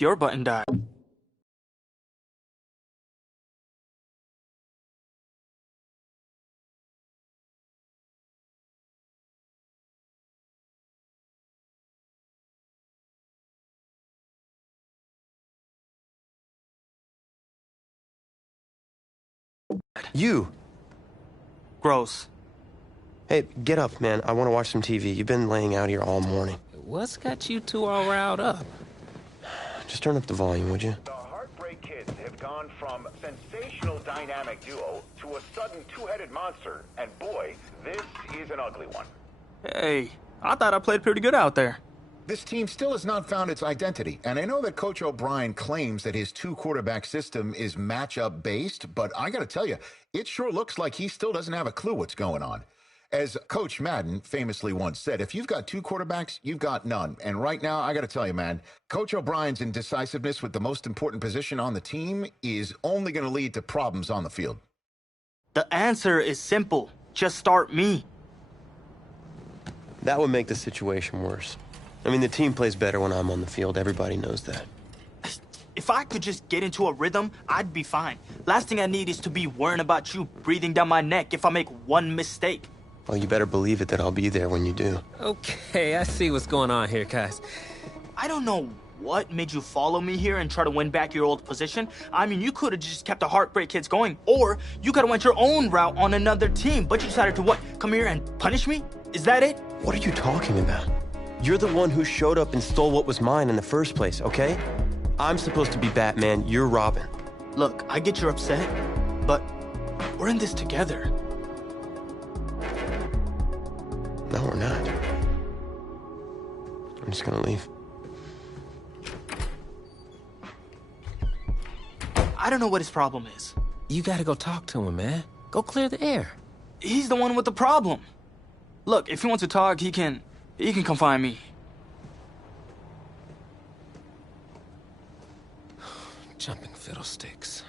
Your button died. You! Gross. Hey, get up, man. I want to watch some TV. You've been laying out here all morning. What's got you two all riled up? Just turn up the volume, would you? The Heartbreak Kids have gone from sensational dynamic duo to a sudden two-headed monster, and boy, this is an ugly one. Hey, I thought I played pretty good out there. This team still has not found its identity, and I know that Coach O'Brien claims that his two-quarterback system is matchup-based, but I gotta tell you, it sure looks like he still doesn't have a clue what's going on. As Coach Madden famously once said, if you've got two quarterbacks, you've got none. And right now, I gotta tell you, man, Coach O'Brien's indecisiveness with the most important position on the team is only gonna lead to problems on the field. The answer is simple. Just start me. That would make the situation worse. I mean, the team plays better when I'm on the field. Everybody knows that. If I could just get into a rhythm, I'd be fine. Last thing I need is to be worrying about you breathing down my neck if I make one mistake. Well, you better believe it that I'll be there when you do. Okay, I see what's going on here, guys. I don't know what made you follow me here and try to win back your old position. I mean, you could have just kept the Heartbreak Kids going, or you could have went your own route on another team, but you decided to what? Come here and punish me? Is that it? What are you talking about? You're the one who showed up and stole what was mine in the first place, okay? I'm supposed to be Batman, you're Robin. Look, I get you're upset, but we're in this together. No, we're not. I'm just gonna leave. I don't know what his problem is. You gotta go talk to him, man. Go clear the air. He's the one with the problem. Look, if he wants to talk, he can come find me. Jumping fiddlesticks.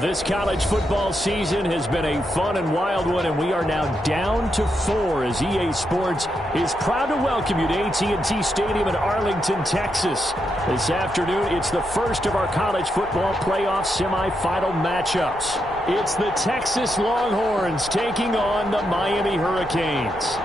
This college football season has been a fun and wild one, and we are now down to 4 as EA Sports is proud to welcome you to I-10 Stadium in Arlington, Texas. This afternoon, it's the first of our college football playoff semifinal matchups. It's the Texas Longhorns taking on the Miami Hurricanes.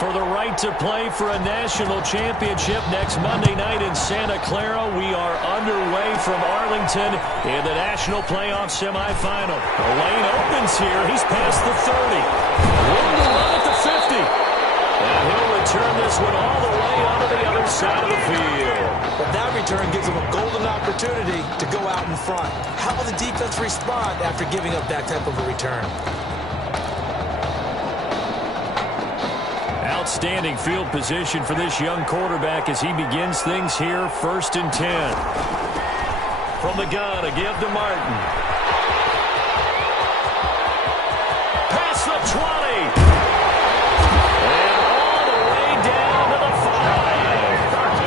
For the right to play for a national championship next Monday night in Santa Clara, we are underway from Arlington in the national playoff semifinal. The lane opens here. He's past the 30. Room to run at the 50. And he'll return this one all the way onto the other side of the field. But that return gives him a golden opportunity to go out in front. How will the defense respond after giving up that type of a return? Outstanding field position for this young quarterback as he begins things here, 1st and 10. From the gun, a give to Martin. Past the 20. And all the way down to the 5.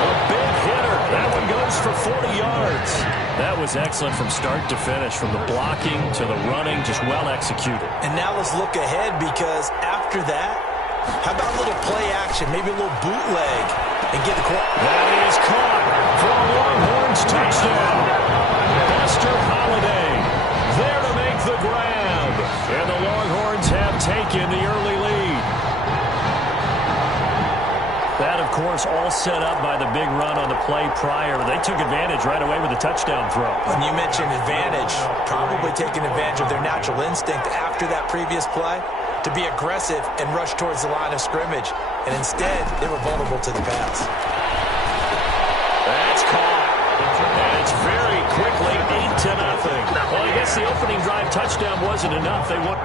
A big hitter. That one goes for 40 yards. That was excellent from start to finish, from the blocking to the running, just well executed. And now let's look ahead, because after that, how about a little play action, maybe a little bootleg, and get the quarterback. That is caught for a Longhorns touchdown. Buster Holiday there to make the grab. And the Longhorns have taken the early lead. That, of course, all set up by the big run on the play prior. They took advantage right away with the touchdown throw. When you mentioned advantage, probably taking advantage of their natural instinct after that previous play to be aggressive and rush towards the line of scrimmage. And instead, they were vulnerable to the pass. That's caught. And it's very quickly 8-0. Well, I guess the opening drive touchdown wasn't enough. They won.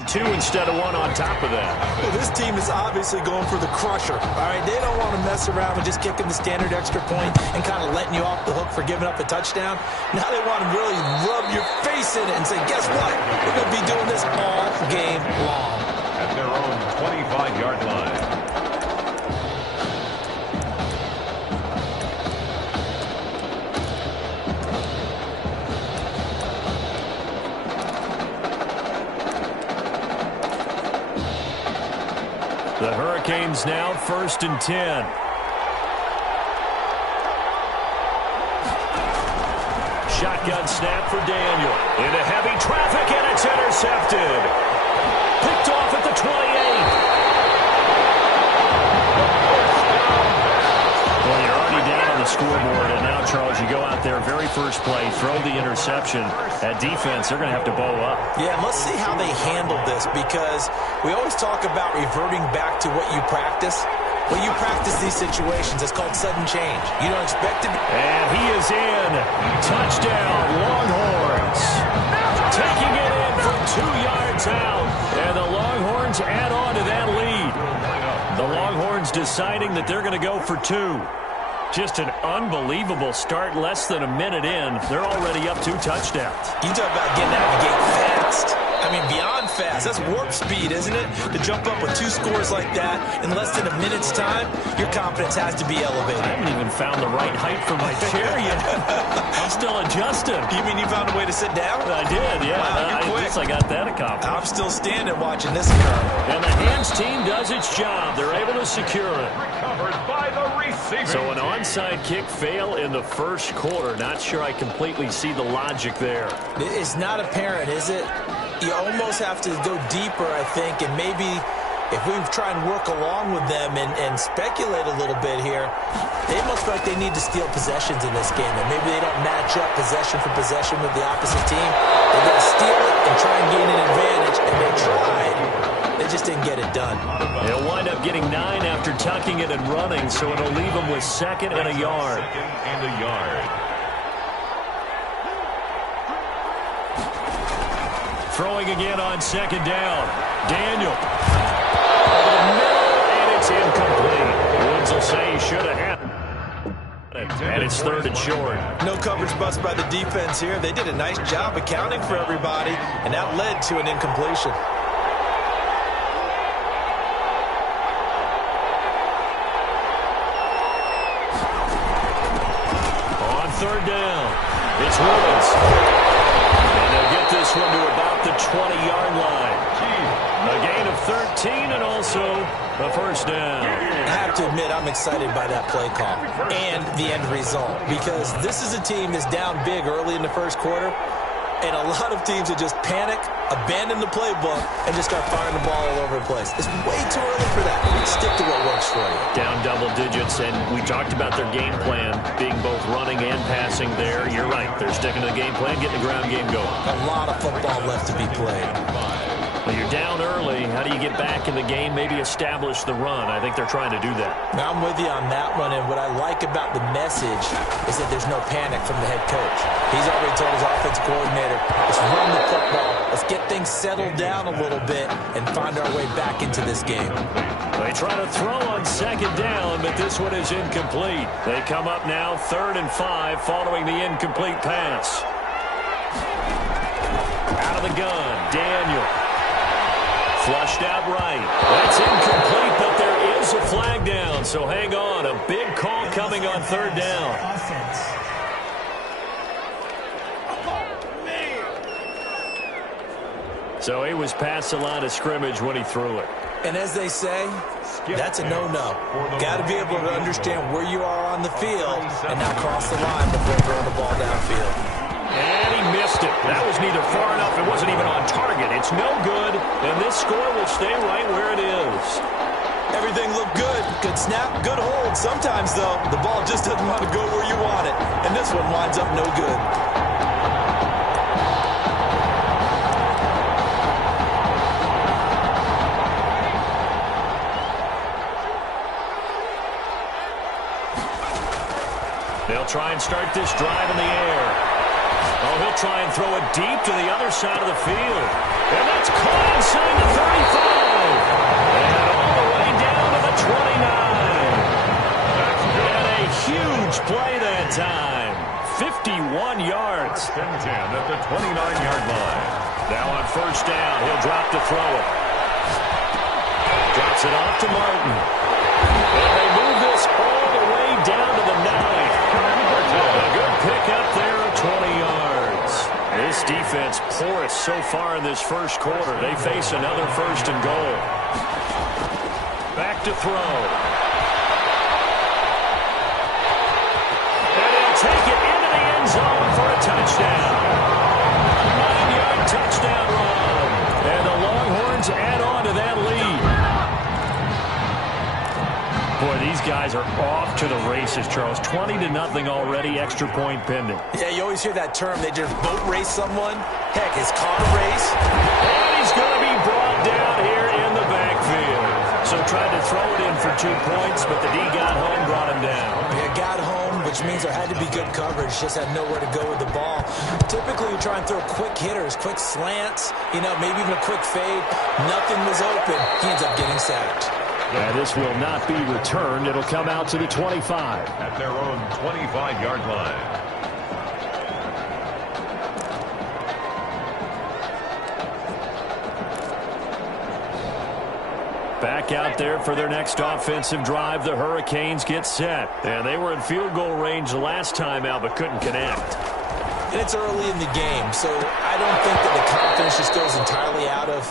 2 instead of 1 on top of that. Well, this team is obviously going for the crusher. All right, they don't want to mess around with just kicking the standard extra point and kind of letting you off the hook for giving up a touchdown. Now they want to really rub your face in it and say, guess what? We're going to be doing this all game long. At their own 25-yard line. The Hurricanes now 1st and 10. Shotgun snap for Daniel. Into heavy traffic, and it's intercepted. Picked off at the 28. Well, you're already down on the scoreboard, and now, Charles, you go out there, very first play, throw the interception. That defense, they're going to have to bow up. Yeah, and let's see how they handle this, because we always talk about reverting back to what you practice. When you practice these situations, it's called sudden change. You don't expect it. And he is in. Touchdown, Longhorns. Taking it in from 2 yards out. And the Longhorns add on to that lead. The Longhorns deciding that they're going to go for 2. Just an unbelievable start, less than a minute in. They're already up 2 touchdowns. You talk about getting out of the gate fast. I mean, beyond fast. That's warp speed, isn't it? To jump up with 2 scores like that in less than a minute's time, your confidence has to be elevated. I haven't even found the right height for my chair yet. I'm still adjusting. You mean you found a way to sit down? I did, yeah. Wow, you're quick. I got that accomplished. I'm still standing watching this occur. And the hands team does its job. They're able to secure it. Recovered by the receiver. So an onside kick fail in the first quarter. Not sure I completely see the logic there. It's not apparent, is it? You almost have to go deeper, I think, and maybe if we try and work along with them and speculate a little bit here, they almost feel like they need to steal possessions in this game, and maybe they don't match up possession for possession with the opposite team. They're going to steal it and try and gain an advantage, and they tried. They just didn't get it done. They'll wind up getting 9 after tucking it and running, so it'll leave them with 2nd and a yard. 2nd and a yard. Throwing again on 2nd down. Daniel. Over the middle, and it's incomplete. Woods will say he should have had it. And it's 3rd and short. No coverage bust by the defense here. They did a nice job accounting for everybody, and that led to an incompletion. On 3rd down, it's Woods. And they'll get this one to about the 20-yard line. A gain of 13 and also a 1st down. I have to admit, I'm excited by that play call and the end result, because this is a team that's down big early in the first quarter, and a lot of teams that just panic, abandon the playbook, and just start firing the ball all over the place. It's way too early for that. Stick to what works for you. Down double digits, and we talked about their game plan being both running and passing there. You're right. They're sticking to the game plan, getting the ground game going. A lot of football left to be played. Well, you're down early. How do you get back in the game, maybe establish the run? I think they're trying to do that. Now, I'm with you on that one, and what I like about the message is that there's no panic from the head coach. He's already told his offensive coordinator, let's run the football. Let's get things settled down a little bit and find our way back into this game. They try to throw on 2nd down, but this one is incomplete. They come up now 3rd and 5 following the incomplete pass. Out of the gun, Daniel. Flushed out right. That's incomplete, but there is a flag down, so hang on. A big call coming on 3rd down. So he was past the line of scrimmage when he threw it. And as they say, that's a no-no. Got to be able to understand where you are on the field and not cross the line before throwing the ball downfield. And he missed it. That was neither far enough. It wasn't even on target. It's no good, and this score will stay right where it is. Everything looked good. Good snap, good hold. Sometimes, though, the ball just doesn't want to go where you want it. And this one winds up no good. They'll try and start this drive in the air. Oh, he'll They'll try and throw it deep to the other side of the field. And that's caught inside the 35. And all the way down to the 29. And a huge play that time. 51 yards. 10 at the 29-yard line. Now on first down, he'll drop to throw it. Drops it off to Martin. And they move this all the way down to the 9. A good pickup there of 20 yards. This defense porous so far in this first quarter. They face another first and goal. Back to throw. And he'll take it into the end zone for a touchdown. 9-yard touchdown run. And the Longhorns add on to that lead. Boy, these guys are off to the races, Charles. 20-0 already, extra point pending. Yeah, you always hear that term. They just boat race someone. Heck, it's caught a race. And he's going to be brought down here in the backfield. So tried to throw it in for 2 points, but the D got home, brought him down. Yeah, got home, which means there had to be good coverage. Just had nowhere to go with the ball. Typically, you try and throw quick hitters, quick slants, maybe even a quick fade. Nothing was open. He ends up getting sacked. Yeah, this will not be returned. It'll come out to the 25. At their own 25-yard line. Back out there for their next offensive drive. The Hurricanes get set. And they were in field goal range the last time out, but couldn't connect. And it's early in the game, so I don't think that the confidence just goes entirely out of,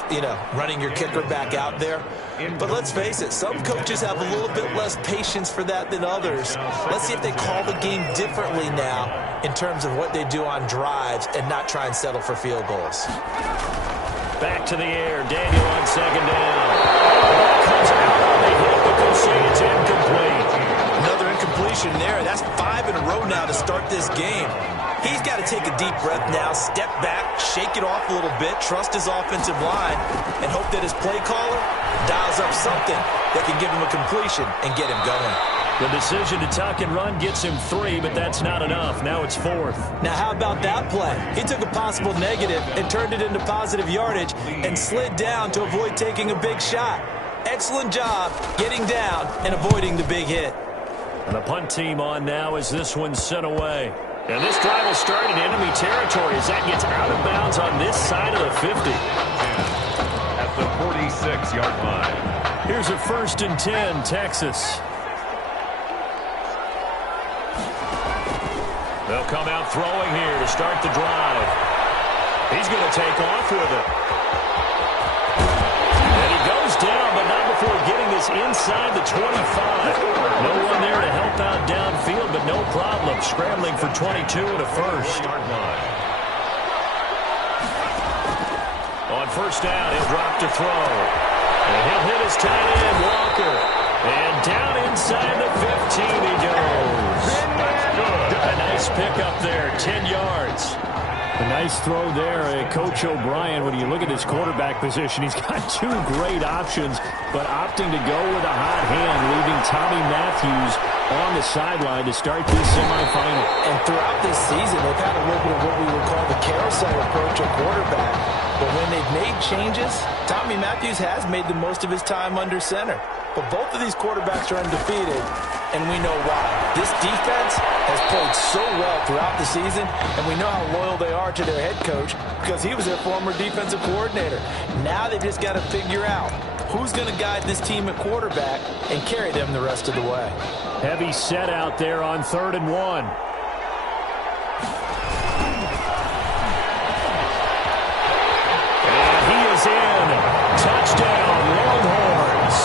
running your kicker back out there. But let's face it, some coaches have a little bit less patience for that than others. Let's see if they call the game differently now in terms of what they do on drives and not try and settle for field goals. Back to the air. Daniel on second down. Comes out on the hit, but they'll say it's incomplete. Another incompletion there. That's 5 in a row now to start this game. He's got to take a deep breath now, step back, shake it off a little bit, trust his offensive line, and hope that his play caller dials up something that can give him a completion and get him going. The decision to tuck and run gets him 3, but that's not enough. Now it's 4th. Now how about that play? He took a possible negative and turned it into positive yardage and slid down to avoid taking a big shot. Excellent job getting down and avoiding the big hit. And the punt team on now as this one's sent away. And this drive will start in enemy territory as that gets out of bounds on this side of the 50. At the 46-yard line. Here's a 1st and 10, Texas. They'll come out throwing here to start the drive. He's going to take off with it. And he goes down, but not before getting this inside the 25. No one there to help out downfield, but no problem. Scrambling for 22 and a first. On first down, he'll drop to throw. And he'll hit his tight end, Walker. And down inside the 15 he goes. A nice pickup there, 10 yards. A nice throw there. Coach O'Brien, when you look at his quarterback position, he's got 2 great options, but opting to go with a hot hand, leaving Tommy Matthews on the sideline to start this semifinal. And throughout this season, they've had a little bit of what we would call the carousel approach at quarterback. But when they've made changes, Tommy Matthews has made the most of his time under center. But both of these quarterbacks are undefeated, and we know why. This defense has played so well throughout the season, and we know how loyal they are to their head coach because he was their former defensive coordinator. Now they've just got to figure out who's going to guide this team at quarterback and carry them the rest of the way. Heavy set out there on 3rd and 1. And he is in. Touchdown, Longhorns.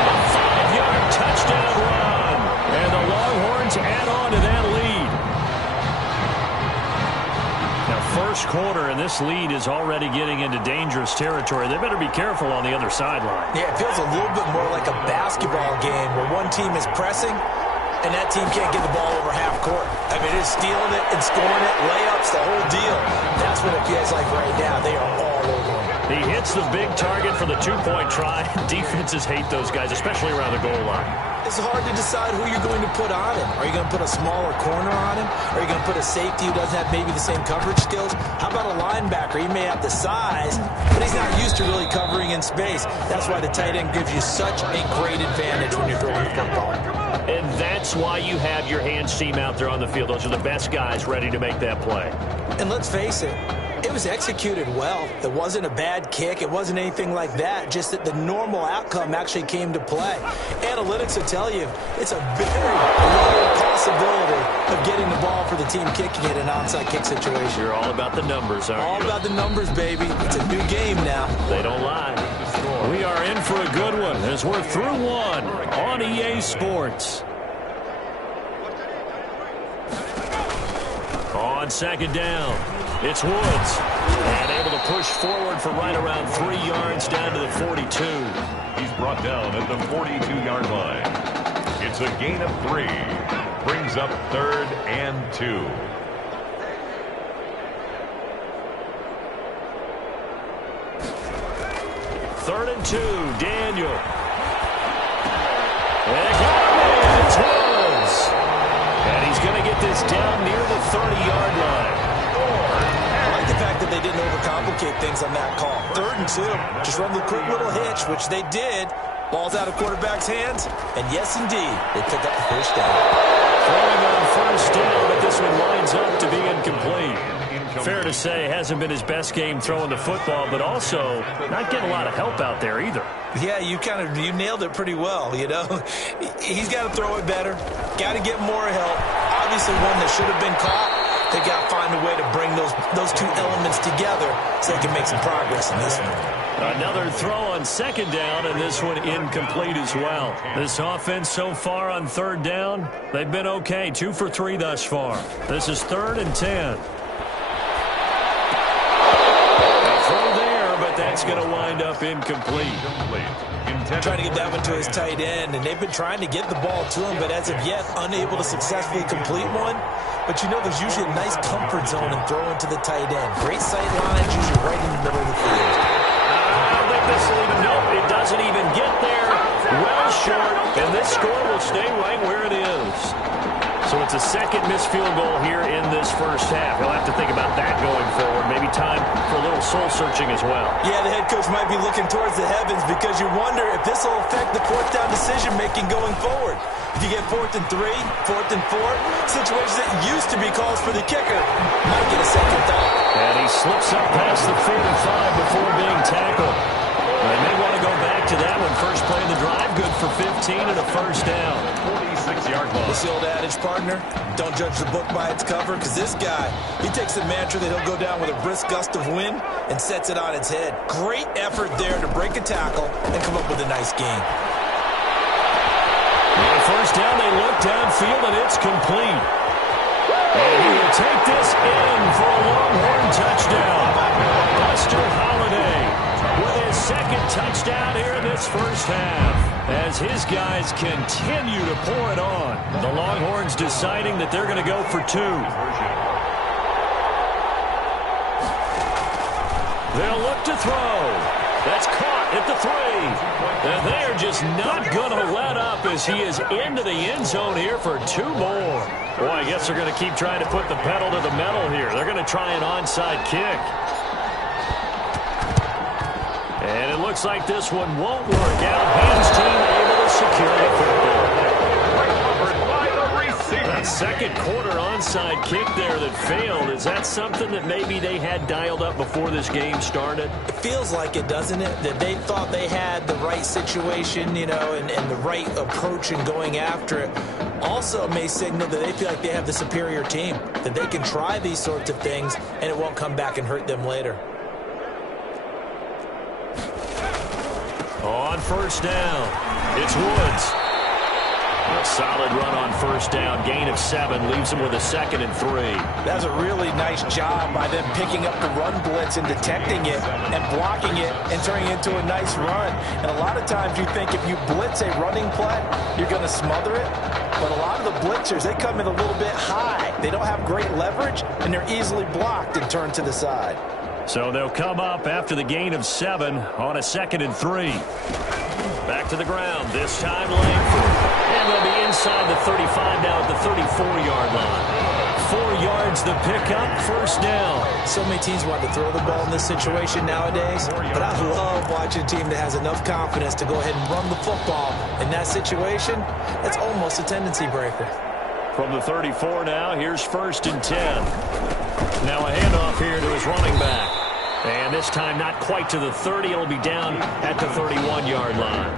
A 5-yard touchdown run. And the Longhorns add on to that lead. Now, first quarter, and this lead is already getting into dangerous territory. They better be careful on the other sideline. Yeah, it feels a little bit more like a basketball game where one team is pressing and that team can't get the ball over half court. I mean, it's stealing it and scoring it, layups, the whole deal. That's what it feels like right now. They are all over him. He hits the big target for the 2-point try. Defenses hate those guys, especially around the goal line. It's hard to decide who you're going to put on him. Are you going to put a smaller corner on him? Are you going to put a safety who doesn't have maybe the same coverage skills? How about a linebacker? He may have the size, but he's not used to really covering in space. That's why the tight end gives you such a great advantage when you're throwing the football. And that's why you have your hands team out there on the field. Those are the best guys ready to make that play. And let's face it, it was executed well. It wasn't a bad kick. It wasn't anything like that. Just that the normal outcome actually came to play. Analytics will tell you it's a very low possibility of getting the ball for the team kicking it in an onside kick situation. You're all about the numbers, aren't you? All about the numbers, baby. It's a new game now. They don't lie. We are in for a good one as we're through one on EA Sports. On second down, it's Woods. And able to push forward for right around 3 yards down to the 42. He's brought down at the 42-yard line. It's a gain of 3. Brings up 3rd and 2. Third and 2, Daniel. And it's Woods. And he's going to get this down near the 30-yard line. I like the fact that they didn't overcomplicate things on that call. 3rd and 2. Just run the quick little hitch, which they did. Ball's out of quarterback's hands. And yes, indeed, they pick up the first down. Throwing on first down, but this one lines up to be incomplete. Fair to say, hasn't been his best game throwing the football, but also not getting a lot of help out there either. Yeah, you nailed it pretty well, you know. He's got to throw it better. Got to get more help. Obviously one that should have been caught. They got to find a way to bring those two elements together so they can make some progress in this one. Another throw on second down, and this one incomplete as well. This offense so far on third down, they've been okay. 2 for 3 thus far. This is 3rd and 10. That's going to wind up incomplete. Trying to get that one to his tight end, and they've been trying to get the ball to him, but as of yet, unable to successfully complete one. But you know, there's usually a nice comfort zone in throwing to the tight end. Great sight lines, usually right in the middle of the field. I don't think this will even, nope, it doesn't even get there. Well short, and this score will stay right where it is. So it's a second missed field goal here in this first half. He'll have to think about that going forward. Maybe time for a little soul-searching as well. Yeah, the head coach might be looking towards the heavens because you wonder if this will affect the fourth down decision-making going forward. If you get 4th and 3, 4th and 4, situations that used to be calls for the kicker might get a second thought. And he slips up past the 45 before being tackled. They may want to go back to that one. First play of the drive, good for 15 and a first down. 46-yard line. What's the old adage, partner? Don't judge the book by its cover, because this guy, he takes the mantra that he'll go down with a brisk gust of wind and sets it on its head. Great effort there to break a tackle and come up with a nice gain. On first down, they look downfield, and it's complete. And he will take this in for a Longhorn touchdown. Buster Holiday with his second touchdown here in this first half, as his guys continue to pour it on. The Longhorns deciding that they're going to go for 2. They'll look to throw. That's caught at the 3. And they're just not going to let up as he is into the end zone here for 2 more. Boy, I guess they're going to keep trying to put the pedal to the metal here. They're going to try an onside kick. And it looks like this one won't work out. Hans team able to secure the football. That second quarter onside kick there that failed. Is that something that maybe they had dialed up before this game started? It feels like it, doesn't it? That they thought they had the right situation, you know, and the right approach in going after it. Also may signal that they feel like they have the superior team, that they can try these sorts of things and it won't come back and hurt them later. On first down, it's Woods. A solid run on first down. Gain of 7 leaves him with a 2nd and 3. That's a really nice job by them picking up the run blitz and detecting it and blocking it and turning it into a nice run. And a lot of times you think if you blitz a running play, you're going to smother it. But a lot of the blitzers, they come in a little bit high. They don't have great leverage, and they're easily blocked and turned to the side. So they'll come up after the gain of 7 on a 2nd and 3. Back to the ground, this time Langford. they'll be inside the 35 now at the 34-yard line. 4 yards the pickup, first down. So many teams want to throw the ball in this situation nowadays, but I love watching a team that has enough confidence to go ahead and run the football. In that situation, that's almost a tendency breaker. From the 34 now, here's 1st and 10. Now a handoff here to his running back. And this time not quite to the 30. It'll be down at the 31-yard line.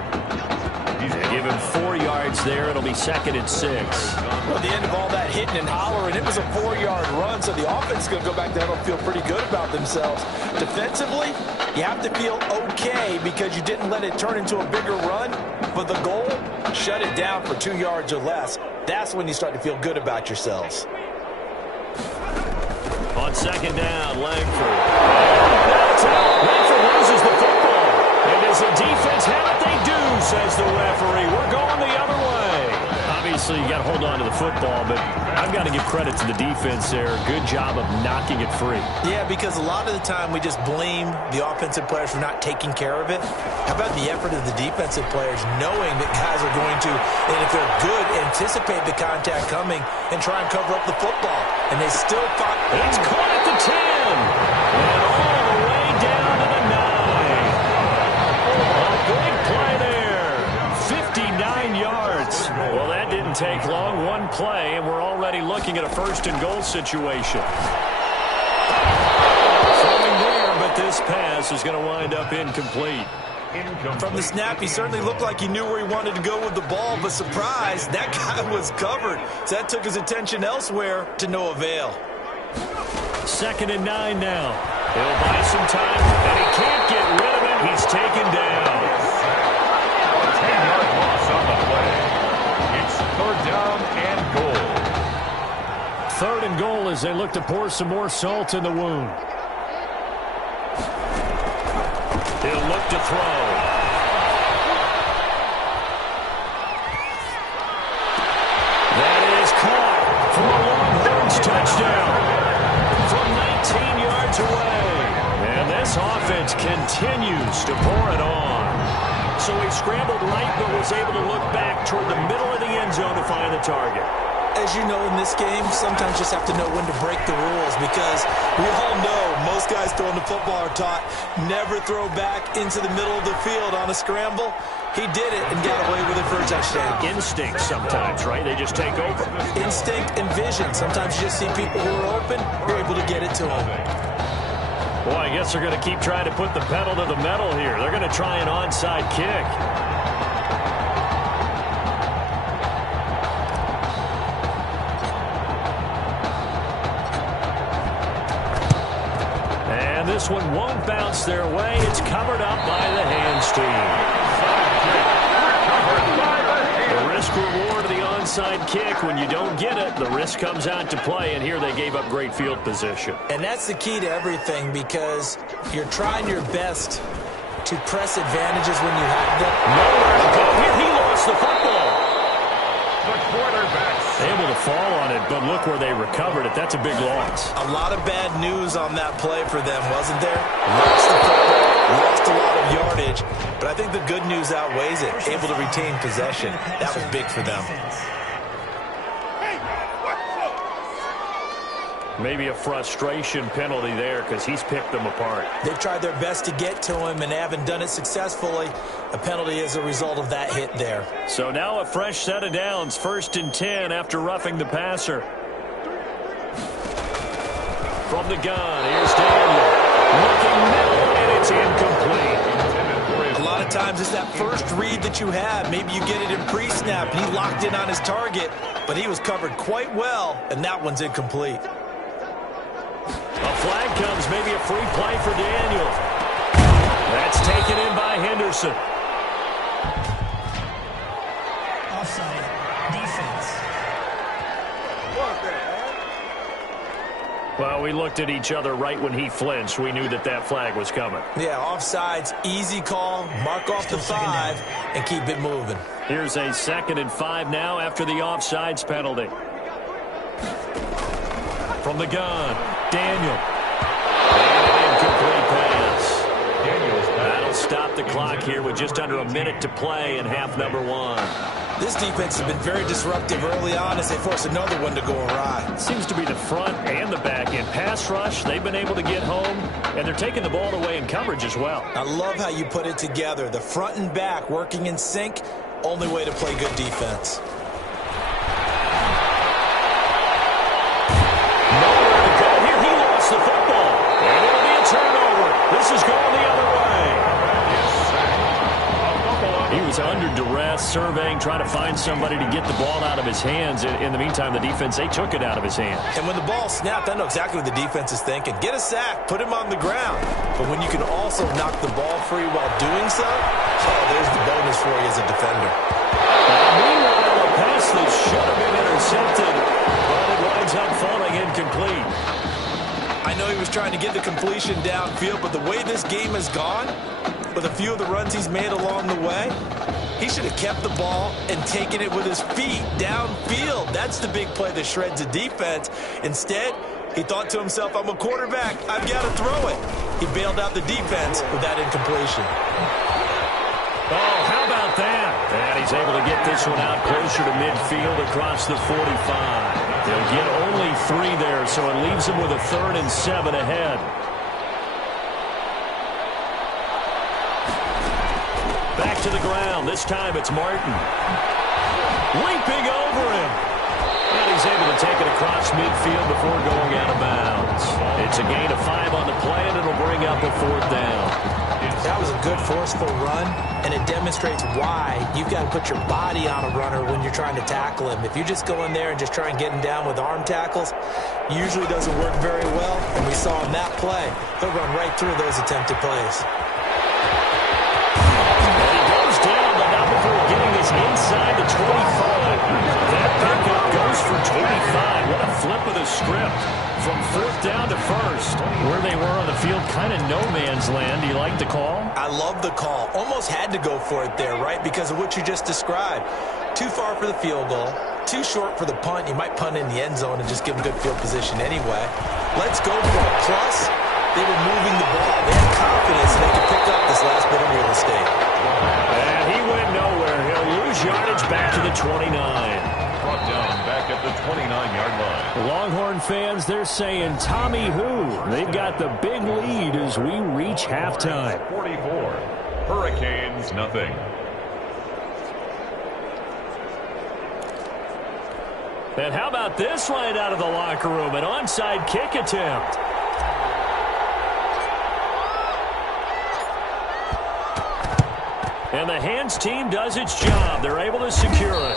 Give him 4 yards there. It'll be 2nd and 6. Well, at the end of all that hitting and hollering, it was a 4-yard run, so the offense is going to go back down and feel pretty good about themselves. Defensively, you have to feel okay because you didn't let it turn into a bigger run, but the goal, shut it down for 2 yards or less. That's when you start to feel good about yourselves. On 2nd down, Langford. Langford loses the football. And does the defense have it? They do, says the referee. We're going the other way. Obviously, you got to hold on to the football, but I've got to give credit to the defense there. Good job of knocking it free. Yeah, because a lot of the time we just blame the offensive players for not taking care of it. How about the effort of the defensive players knowing that guys are going to, and if they're good, anticipate the contact coming and try and cover up the football. And they still fought. It's caught at the 10. And all the way down to the 9. A big play there. 59 yards. Well, that didn't take long. One play, and we're already looking at a 1st and goal situation. Throwing there, but this pass is going to wind up incomplete. From the snap, he certainly looked like he knew where he wanted to go with the ball, but surprise, that guy was covered. So that took his attention elsewhere to no avail. 2nd and 9 now. He'll buy some time, and he can't get rid of it. He's taken down. 10-yard loss on the play. It's 3rd down and goal. 3rd and goal as they look to pour some more salt in the wound. He'll look to throw. That is caught for a Longhorns touchdown from 19 yards away. And this offense continues to pour it on. So he scrambled right but was able to look back toward the middle of the end zone to find the target. As you know, in this game, sometimes you just have to know when to break the rules because we all know most guys throwing the football are taught never throw back into the middle of the field on a scramble. He did it and got away with it for a touchdown. Instinct sometimes, right? They just take over. Instinct and vision. Sometimes you just see people who are open, you're able to get it to them. Boy, I guess they're going to keep trying to put the pedal to the metal here. They're going to try an onside kick. And this one won't bounce their way. It's covered up by the hands team. The risk reward of the onside kick. When you don't get it, the risk comes out to play, and here they gave up great field position. And that's the key to everything because you're trying your best to press advantages when you have them. Nowhere to go here. He lost the football. The quarterback Able to fall on it, but look where they recovered it. That's a big loss. A lot of bad news on that play for them, wasn't there? Lost the football, lost a lot of yardage, but I think the good news outweighs it. Able to retain possession. That was big for them. Maybe a frustration penalty there because he's picked them apart. They've tried their best to get to him, and they haven't done it successfully. A penalty is a result of that hit there. So now a fresh set of downs, 1st and 10 after roughing the passer. From the gun, here's Daniel. Looking middle, and it's incomplete. A lot of times it's that first read that you have. Maybe you get it in pre-snap, and he locked in on his target, but he was covered quite well, and that one's incomplete. A flag comes, maybe a free play for Daniel. That's taken in by Henderson. Offside, defense. Well, we looked at each other right when he flinched. We knew that that flag was coming. Yeah, offsides, easy call, mark off the 5, and keep it moving. Here's a 2nd and 5 now after the offsides penalty. From the gun, Daniel. And an incomplete pass. That'll stop the clock here with just under a minute to play in half number 1. This defense has been very disruptive early on as they force another one to go awry. Seems to be the front and the back. In pass rush, they've been able to get home, and they're taking the ball away in coverage as well. I love how you put it together. The front and back working in sync, only way to play good defense. Nowhere to go here. He lost the football, and it'll be a turnover. This is going the other way. He was under duress, surveying, trying to find somebody to get the ball out of his hands. In the meantime, the defense, they took it out of his hands. And when the ball snapped, I know exactly what the defense is thinking. Get a sack, put him on the ground. But when you can also knock the ball free while doing so, there's the bonus for you as a defender. Meanwhile, a pass that should have been intercepted, but it winds up falling incomplete. I know he was trying to get the completion downfield, but the way this game has gone, with a few of the runs he's made along the way, he should have kept the ball and taken it with his feet downfield. That's the big play that shreds a defense. Instead, he thought to himself, I'm a quarterback, I've got to throw it. He bailed out the defense with that incompletion. Oh, how about that? And he's able to get this one out closer to midfield across the 45. They'll get only 3 there, so it leaves them with a 3rd and 7 ahead. Back to the ground. This time it's Martin. Leaping over him. And he's able to take it across midfield before going out of bounds. It's a gain of 5 on the play, and it'll bring up a 4th down. That was a good forceful run, and it demonstrates why you've got to put your body on a runner when you're trying to tackle him. If you just go in there and just try and get him down with arm tackles, usually doesn't work very well, and we saw in that play, he'll run right through those attempted plays. Getting this inside the 25. That pickup goes for 25. What a flip of the script. From 4th down to 1st. Where they were on the field, kind of no man's land. Do you like the call? I love the call. Almost had to go for it there, right? Because of what you just described. Too far for the field goal. Too short for the punt. You might punt in the end zone and just give them good field position anyway. Let's go for it. Plus, they were moving the ball. They had confidence that they could pick up this last bit of real estate. And he went nowhere. He'll lose yardage back to the 29. Brought down back at the 29-yard line. Longhorn fans, they're saying Tommy who? They've got the big lead as we reach halftime. 44. Hurricanes, nothing. And how about this right out of the locker room? An onside kick attempt. And the hands team does its job. They're able to secure it.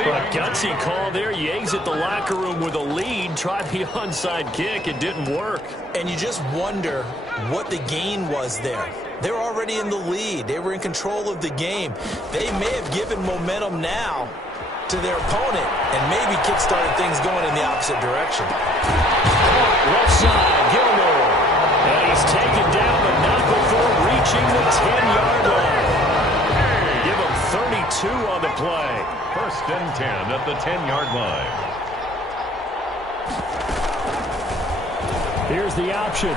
A gutsy call there. You exit the locker room with a lead. Try the onside kick. It didn't work. And you just wonder what the gain was there. They're already in the lead. They were in control of the game. They may have given momentum now to their opponent and maybe kick-started things going in the opposite direction. Left side, Gilmore. And he's taken down, but not before reaching the 10-yard line. Give him 32 on the play. 1st and 10 at the 10-yard line. Here's the option.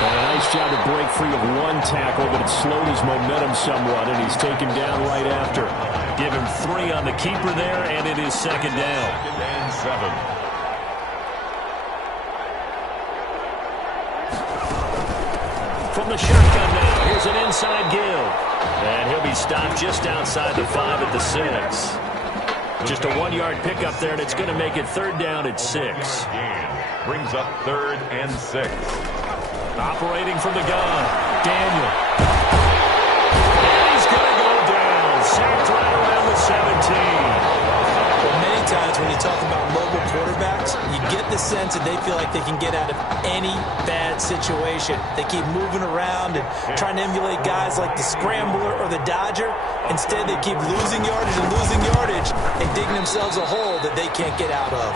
And a nice job to break free of one tackle, but it slowed his momentum somewhat, and he's taken down right after. Give him 3 on the keeper there, and it is 2nd down. 2nd and 7. From the shotgun now, here's an inside give. And he'll be stopped just outside the 5 at the 6. Just a 1-yard pickup there, and it's going to make it 3rd down at 6. Brings up 3rd and 6. Operating from the gun, Daniel. And he's going to go down. Sacked right around the 17. Well, many times when you talk about mobile quarterbacks, you get the sense that they feel like they can get out of any bad situation. They keep moving around and trying to emulate guys like the Scrambler or the Dodger. Instead, they keep losing yardage and digging themselves a hole that they can't get out of.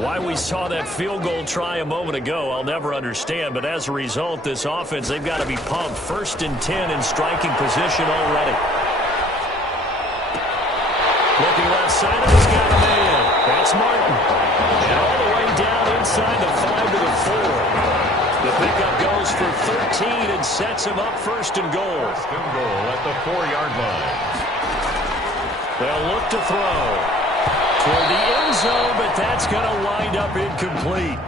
Why we saw that field goal try a moment ago, I'll never understand. But as a result, this offense, they've got to be pumped. 1st and 10 in striking position already. Looking left side, he's got a man. That's Martin. And all the way down inside the 5 to the 4. The pickup goes for 13 and sets him up first and goal. First and goal at the 4-yard line. They'll look to throw toward the end zone, but that's going to wind up incomplete.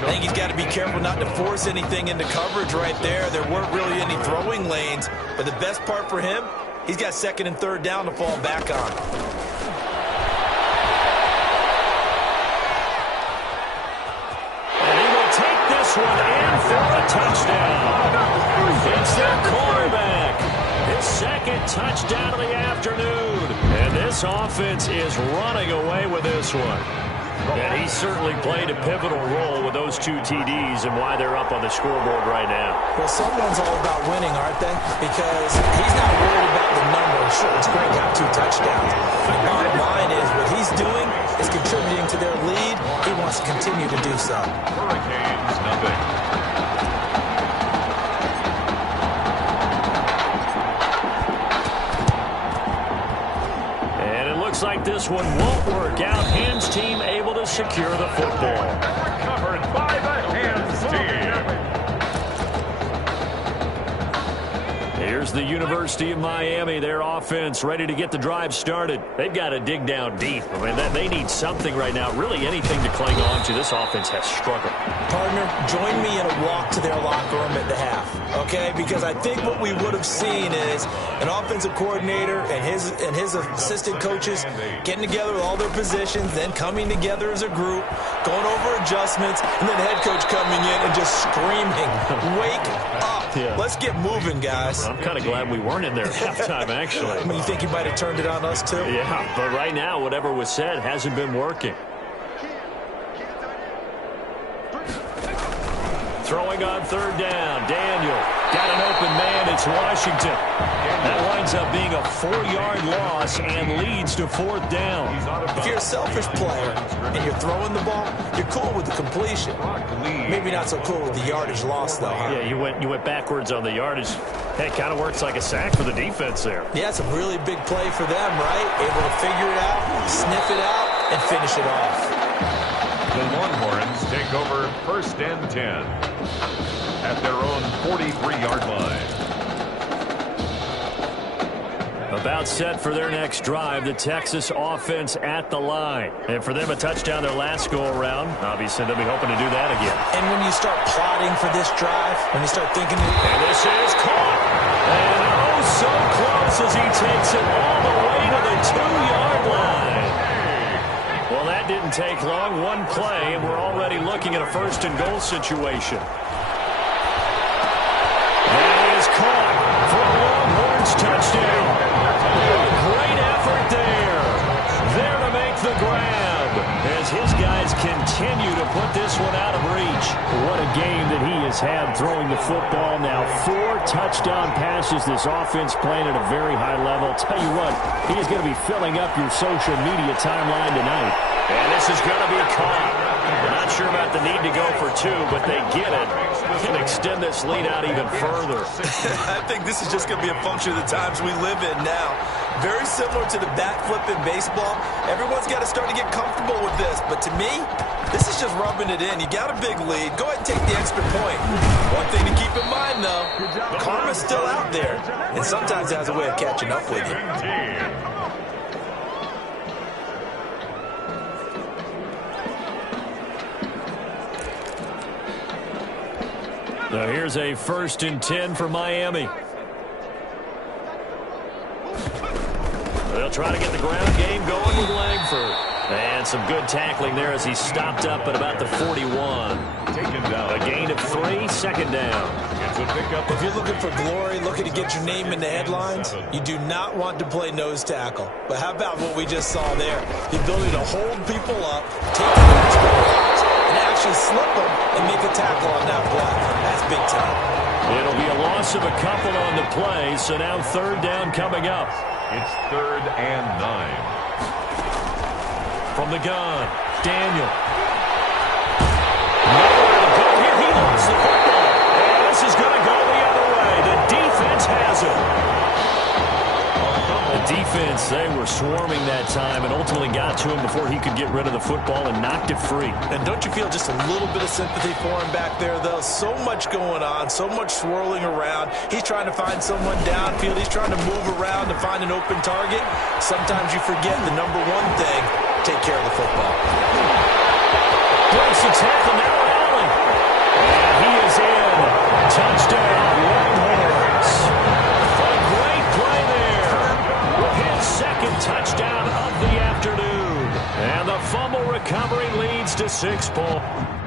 I think he's got to be careful not to force anything into coverage right there. There weren't really any throwing lanes, but the best part for him, he's got 2nd and 3rd down to fall back on. And he will take this one in for a touchdown. It's their quarterback. His 2nd touchdown of the afternoon. And this offense is running away with this one. And he certainly played a pivotal role with those 2 TDs and why they're up on the scoreboard right now. Well, someone's all about winning, aren't they? Because he's not worried about the number. Sure, it's great to have 2 touchdowns. The bottom line is what he's doing is contributing to their lead. He wants to continue to do so. Hurricanes, nothing. Looks like this one won't work out. Hands team able to secure the football. Recovered by the Hands team. Here's the University of Miami, their offense ready to get the drive started. They've got to dig down deep. I mean, they need something right now, really anything to cling on to. This offense has struggled. Partner, join me in a walk to their locker room at the half, okay? Because I think what we would have seen is an offensive coordinator and his assistant coaches getting together with all their positions, then coming together as a group, going over adjustments, and then the head coach coming in and just screaming, "Wake up. Yeah. Let's get moving, guys." I'm kind of glad we weren't in there at halftime, actually. I mean, you think he might have turned it on us, too? Yeah, but right now, whatever was said hasn't been working. Throwing on 3rd down. Daniel got an open man. It's Washington. That winds up being a 4-yard loss and leads to 4th down. If you're a selfish player and you're throwing the ball, you're cool with the completion. Maybe not so cool with the yardage loss, though, huh? Yeah, you went backwards on the yardage. Hey, it kind of works like a sack for the defense there. Yeah, it's a really big play for them, right? Able to figure it out, sniff it out, and finish it off. The Longhorns take over 1st and 10 at their own 43-yard line. About set for their next drive, the Texas offense at the line. And for them, a touchdown their last go-around. Obviously, they'll be hoping to do that again. And when you start plotting for this drive, when you start thinking... And this is caught. And oh, so close as he takes it all the way to the 2-yard line. Well, that didn't take long. One play, and we're already looking at a 1st and goal situation. And he is caught for a Longhorns touchdown. Great effort there. There to make the grab as his guys continue to put this one out of reach. What a game that he has had throwing the football. Now 4 touchdown passes. This offense playing at a very high level. Tell you what, he is going to be filling up your social media timeline tonight. And this is going to be caught. We're not sure about the need to go for 2, but they get it. Can extend this lead out even further. I think this is just going to be a function of the times we live in now. Very similar to the bat flip in baseball. Everyone's got to start to get comfortable with this. But to me, this is just rubbing it in. You got a big lead. Go ahead and take the extra point. One thing to keep in mind, though, karma's still out there. And sometimes it has a way of catching up with you. So here's a 1st and 10 for Miami. They'll try to get the ground game going with Langford. And some good tackling there as he stopped up at about the 41. Taken down. A gain of 3, 2nd down. If you're looking for glory, looking to get your name in the headlines, you do not want to play nose tackle. But how about what we just saw there? The ability to hold people up, take them and actually slip them and make a tackle on that play. That's big time. It'll be a loss of a couple on the play, so now 3rd down coming up. It's 3rd and 9. From the gun, Daniel. Nowhere to go here. He lost the football. And this is going to go the other way. The defense has it. defense, they were swarming that time and ultimately got to him before he could get rid of the football and knocked it free. And don't you feel just a little bit of sympathy for him back there, though? So much going on, so much swirling around. He's trying to find someone downfield. He's trying to move around to find an open target. Sometimes you forget the number one thing, take care of the football. Breaks the tackle, now Allen. And he is in. Touchdown, Longhorns. A great play there with his second touchdown of the afternoon. And the fumble recovery leads to 6 points.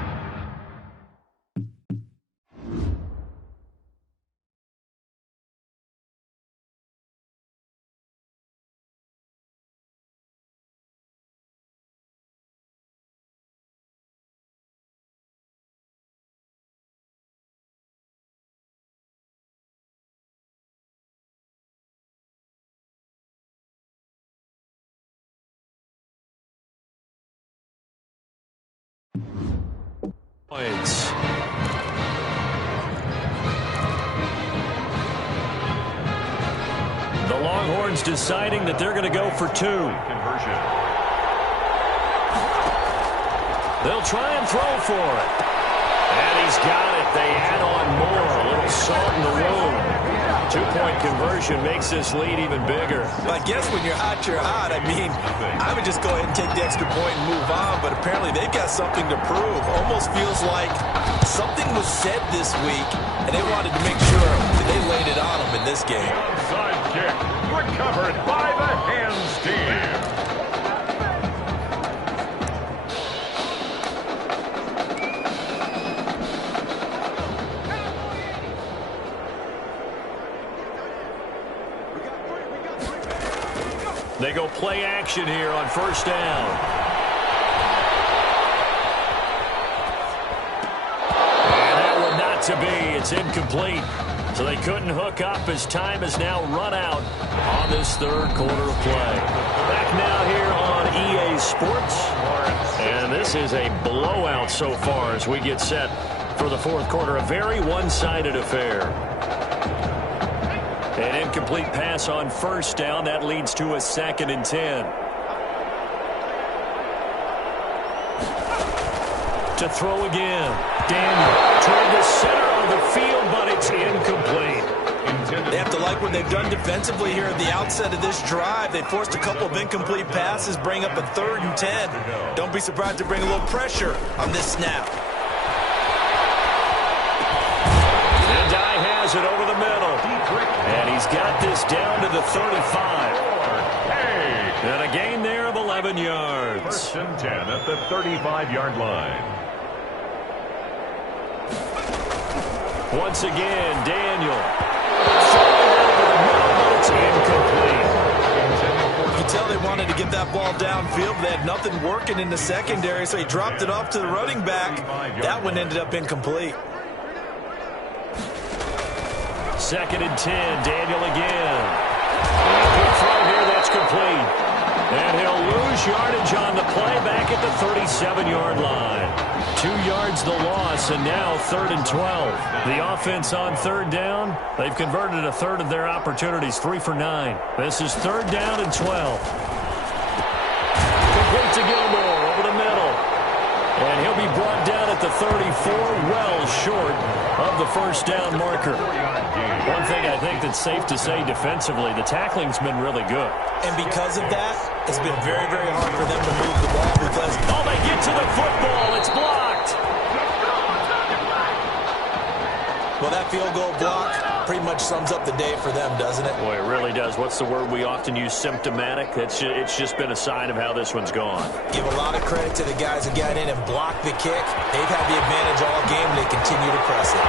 The Longhorns deciding that they're going to go for 2. Conversion. They'll try and throw for it. And he's got it. They add on more. A little salt in the wound. 2-point conversion makes this lead even bigger. I guess when you're hot, you're hot. I mean, I would just go ahead and take the extra point and move on, but apparently they've got something to prove. Almost feels like something was said this week, and they wanted to make sure that they laid it on them in this game. Onside kick recovered by the hands team. They go play action here on first down. And that one not to be. It's incomplete. So they couldn't hook up as time has now run out on this third quarter of play. Back now here on EA Sports. And this is a blowout so far as we get set for the fourth quarter. A very one-sided affair. An incomplete pass on first down. That leads to a 2nd and 10. To throw again. Daniel toward the center of the field, but it's incomplete. They have to like what they've done defensively here at the outset of this drive. They forced a couple of incomplete passes, bring up a 3rd and 10. Don't be surprised to bring a little pressure on this snap. And Dye has it over the middle. And he's got this down to the 35. And a gain there of 11 yards. 1st and 10 at the 35-yard line. Once again, Daniel. Throwing over the middle, but it's incomplete. You can tell they wanted to get that ball downfield, but they had nothing working in the secondary, so he dropped it off to the running back. That one ended up incomplete. 2nd and 10, Daniel again. Good throw here, that's complete. And he'll lose yardage on the play back at the 37-yard line. 2 yards the loss, and now 3rd and 12. The offense on 3rd down, they've converted a 1/3 of their opportunities, 3 for 9. This is 3rd down and 12. Complete to Gilmore over the middle. And he'll be brought down at the 34, well short of the first down marker. One thing I think that's safe to say defensively, the tackling's been really good. And because of that, it's been very, very hard for them to move the ball because... Oh, they get to the football. It's blocked. Well, that field goal block pretty much sums up the day for them, doesn't it? Boy, it really does. What's the word we often use? Symptomatic. It's just been a sign of how this one's gone. Give a lot of credit to the guys that got in and blocked the kick. They've had the advantage all game. They continue to press it.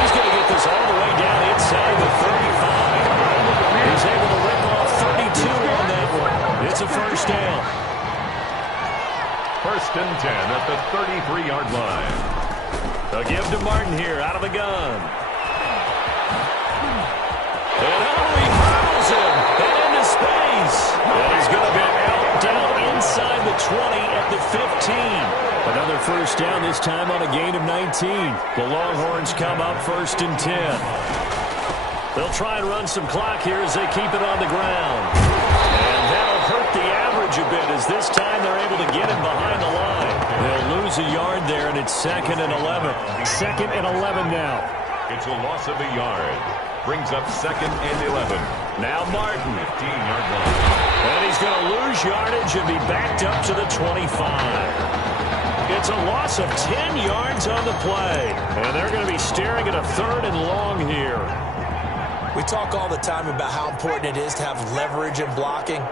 He's going to get this all the way down inside the 35. He's able to rip off 32 on that one. It's a first down. 1st and 10 at the 33-yard line. They'll give to Martin here out of the gun. And he hurdles him and into space. And he's going to be out down inside the 20 at the 15. Another first down, this time on a gain of 19. The Longhorns come up 1st and 10. They'll try and run some clock here as they keep it on the ground. And that'll hurt the average a bit as this time they're able to get him behind the line. They'll lose a yard there, and it's 2nd and 11. 2nd and 11 now. It's a loss of a yard. Brings up 2nd and 11. Now Martin. 15-yard line. And he's going to lose yardage and be backed up to the 25. It's a loss of 10 yards on the play. And they're going to be staring at a 3rd and long here. We talk all the time about how important it is to have leverage in blocking.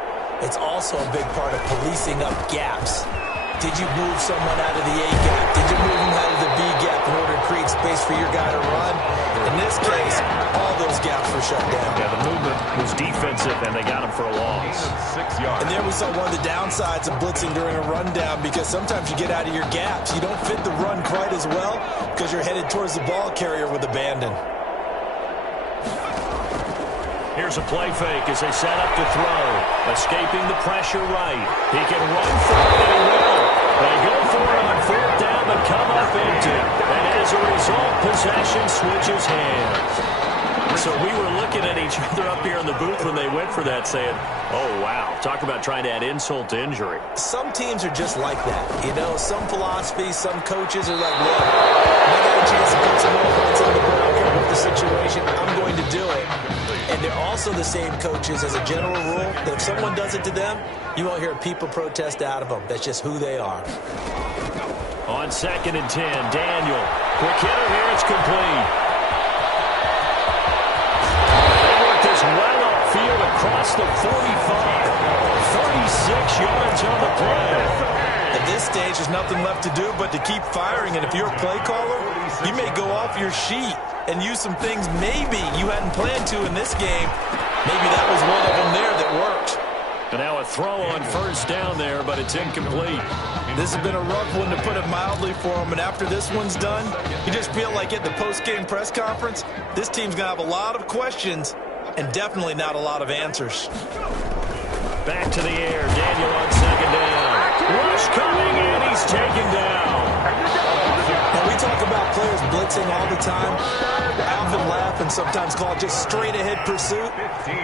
It's also a big part of policing up gaps. Did you move someone out of the A gap? Did you move them out of the B gap in order to create space for your guy to run? In this case, all those gaps were shut down. Yeah, the movement was defensive, and they got him for a loss. 6 yards. And there we saw one of the downsides of blitzing during a rundown, because sometimes you get out of your gaps. You don't fit the run quite as well because you're headed towards the ball carrier with abandon. Here's a play fake as they set up to throw. Escaping the pressure right. He can run for it, and he will. They go for it on 4th down, but come up empty. And as a result, possession switches hands. So we were looking at each other up here in the booth when they went for that, saying, oh, wow, talk about trying to add insult to injury. Some teams are just like that. You know, some philosophies, some coaches are like, look, I got a chance to put some offense on the ground with the situation. I'm going to do it. And they're also the same coaches as a general rule that if someone does it to them, you won't hear people protest out of them. That's just who they are. On 2nd and 10, Daniel. Quick hitter here, it's complete. They worked this well upfield across the 45. 46 yards on the play. At this stage, there's nothing left to do but to keep firing. And if you're a play caller, you may go off your sheet and use some things maybe you hadn't planned to in this game. Maybe that was one of them there that worked. And now a throw on 1st down there, but it's incomplete. This has been a rough one, to put it mildly, for him. And after this one's done, you just feel like at the post-game press conference, this team's going to have a lot of questions and definitely not a lot of answers. Back to the air. Daniel on 2nd down. Rush coming in. He's taken down. And we talk about players blitzing all the time. I often laugh and sometimes call it just straight-ahead pursuit.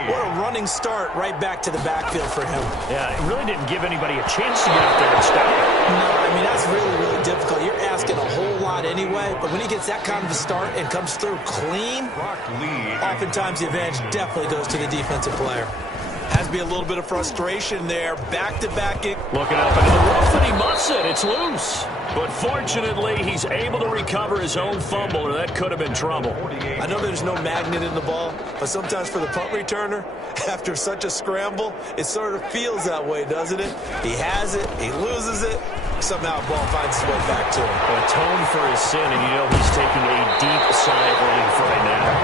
What a running start right back to the backfield for him. Yeah, it really didn't give anybody a chance to get up there and stop it. No, I mean, that's really, really difficult. You're asking a whole lot anyway, but when he gets that kind of a start and comes through clean, oftentimes the advantage definitely goes to the defensive player. Has to be a little bit of frustration there. Back-to-back. Looking up into the roof, and he muffs it. It's loose. But fortunately, he's able to recover his own fumble, or that could have been trouble. I know there's no magnet in the ball, but sometimes for the punt returner, after such a scramble, it sort of feels that way, doesn't it? He has it, he loses it, somehow the ball finds its way back to him. Atone for his sin, and you know he's taking a deep sigh of relief right now.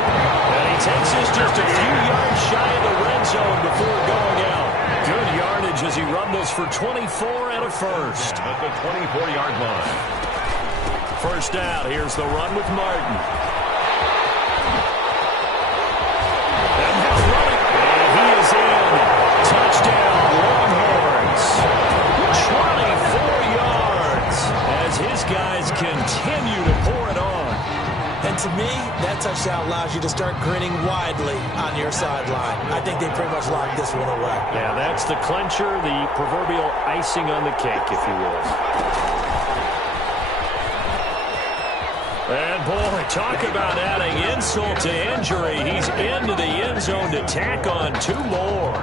And he takes this just a few yards shy of the red zone before going out. Good yardage as he rumbles for 24 and a 1st. At the 24-yard line. 1st down. Here's the run with Martin. And now running. And he is in. Touchdown, Longhorns. 24 yards as his guys continue to pour it on. And to me, that touchdown allows you to start grinning widely on your sideline. I think they pretty much locked this one away. Yeah, that's the clincher, the proverbial icing on the cake, if you will. And boy, talk about adding insult to injury. He's into the end zone to tack on 2 more.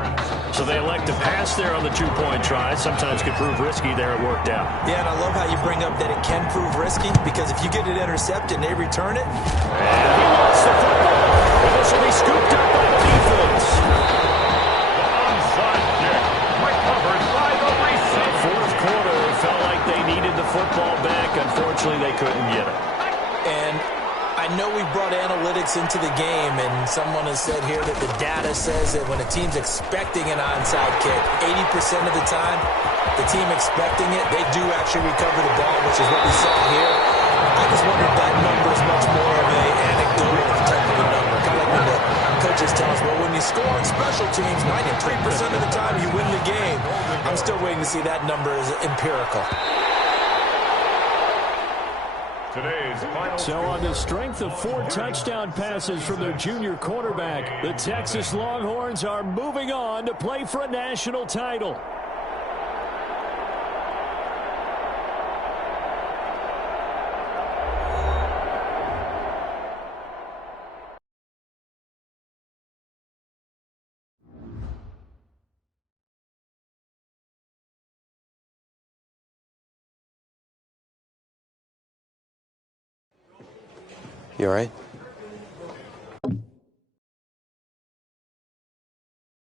So they elect to pass there on the 2-point try. Sometimes could prove risky. There it worked out. Yeah, and I love how you bring up that it can prove risky, because if you get it intercepted and they return it. And he lost the football. And this will be scooped up by the defense. Onside kick. Recovered by the receiver. 4th quarter felt like they needed the football back. Unfortunately, they couldn't get it. And I know we brought analytics into the game, and someone has said here that the data says that when a team's expecting an onside kick, 80% of the time, the team expecting it, they do actually recover the ball, which is what we saw here. I just wonder if that number is much more of an anecdotal type of a number. Kind of like when the coaches tell us, well, when you score on special teams, 93% of the time you win the game. I'm still waiting to see that number as empirical. today's final So on the strength of 4 touchdown passes from their junior quarterback, the Texas Longhorns are moving on to play for a national title. You all right?